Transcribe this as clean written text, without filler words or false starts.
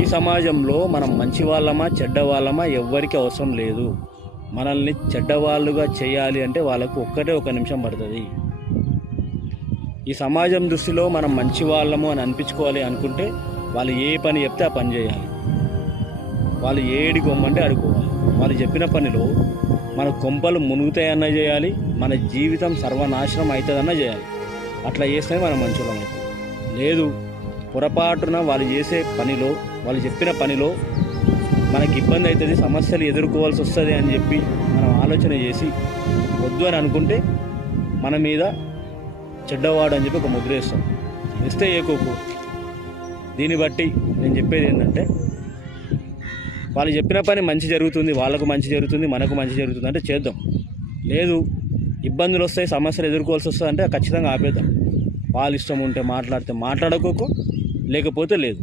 ఈ సమాజంలో మనం మంచి వాళ్ళమా చెడ్డ వాళ్ళమా ఎవ్వరికి అవసరం లేదు. మనల్ని చెడ్డవాళ్ళుగా చేయాలి అంటే వాళ్ళకు ఒక నిమిషం పడుతుంది. ఈ సమాజం దృష్టిలో మనం మంచి వాళ్ళము అని అనిపించుకోవాలి అనుకుంటే వాళ్ళు ఏ పని చెప్తే ఆ పని చేయాలి. వాళ్ళు ఏడి గొమ్మంటే అడుకోవాలి. వాళ్ళు చెప్పిన పనిలో మన కొంపలు మునుగుతాయన్నా చేయాలి, మన జీవితం సర్వనాశనం అవుతుందన్నా చేయాలి. అట్లా చేస్తే మనం మంచివాళ్ళం అవుతాం. లేదు, పొరపాటున వాళ్ళు చేసే పనిలో, వాళ్ళు చెప్పిన పనిలో మనకి ఇబ్బంది అవుతుంది, సమస్యలు ఎదుర్కోవాల్సి వస్తుంది అని చెప్పి మనం ఆలోచన చేసి వద్దు అని అనుకుంటే మన మీద చెడ్డవాడు అని చెప్పి ఒక ముద్ర వేస్తాం. ఇస్తే ఏకోకు. దీన్ని బట్టి నేను చెప్పేది ఏంటంటే, వాళ్ళు చెప్పిన పని మంచి జరుగుతుంది, వాళ్ళకు మంచి జరుగుతుంది, మనకు మంచి జరుగుతుంది అంటే చేద్దాం. లేదు, ఇబ్బందులు వస్తాయి, సమస్యలు ఎదుర్కోవాల్సి వస్తుంది అంటే ఖచ్చితంగా ఆపేద్దాం. వాళ్ళ ఇష్టం ఉంటే మాట్లాడితే మాట్లాడుకోకు, లేకపోతే లేదు.